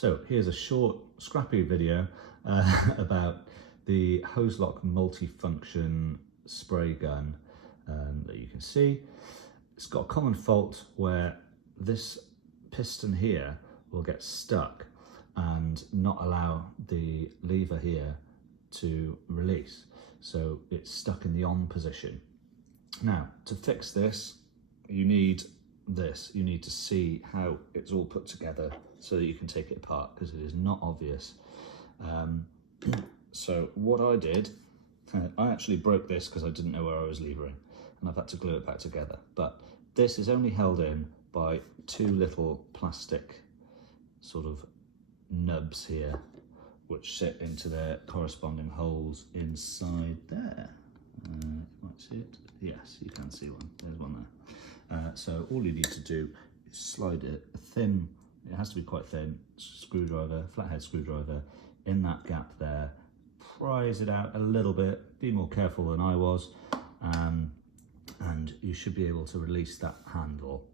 So here's a short, scrappy video about the Hozelock multifunction spray gun that you can see. It's got a common fault where this piston here will get stuck and not allow the lever here to release. So it's stuck in the on position. Now, to fix this, you need this. You need to see how it's all put together so that you can take it apart, because it is not obvious. So what I did, I actually broke this because I didn't know where I was levering, and I've had to glue it back together. But this is only held in by two little plastic sort of nubs here, which sit into their corresponding holes inside there. You might see it. Yes, you can see one. There's one there. So all you need to do is slide it thin. It has to be quite thin. Screwdriver, flathead screwdriver, in that gap there. Prise it out a little bit. Be more careful than I was, and you should be able to release that handle.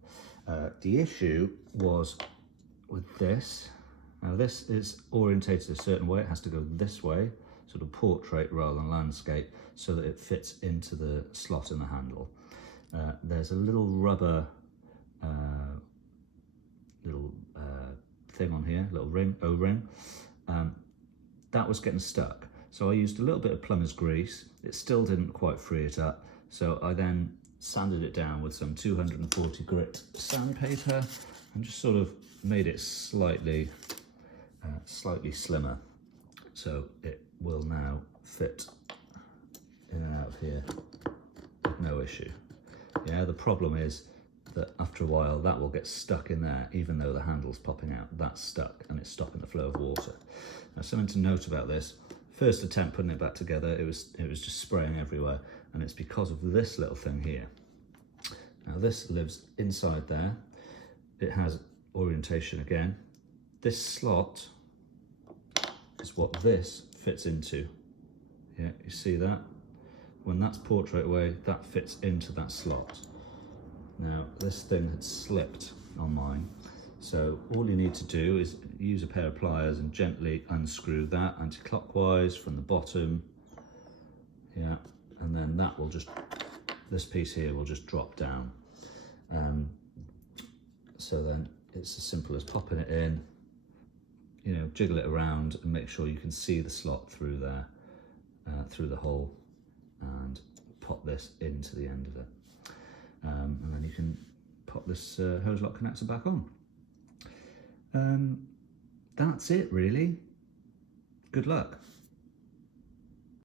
The issue was with this. Now this is orientated a certain way. It has to go this way, sort of portrait rather than landscape, so that it fits into the slot in the handle. There's a little rubber thing on here, little ring, O-ring. That was getting stuck. So I used a little bit of plumber's grease. It still didn't quite free it up. So I then sanded it down with some 240 grit sandpaper and just sort of made it slightly slimmer. So it will now fit in and out of here with no issue. Yeah, the problem is that after a while that will get stuck in there, even though the handle's popping out. That's stuck and it's stopping the flow of water. Now, something to note about this: first attempt putting it back together, it was just spraying everywhere, and it's because of this little thing here. Now this lives inside there. It has orientation again. This slot is what this fits into. Yeah, you see that? When that's portrait away, that fits into that slot. Now, this thing had slipped on mine, so all you need to do is use a pair of pliers and gently unscrew that anti-clockwise from the bottom. Yeah, and then that will just, this piece here will just drop down. So then it's as simple as popping it in, you know, jiggle it around and make sure you can see the slot through there, through the hole, and pop this into the end of it. And then you can pop this Hozelock connector back on. That's it really. Good luck.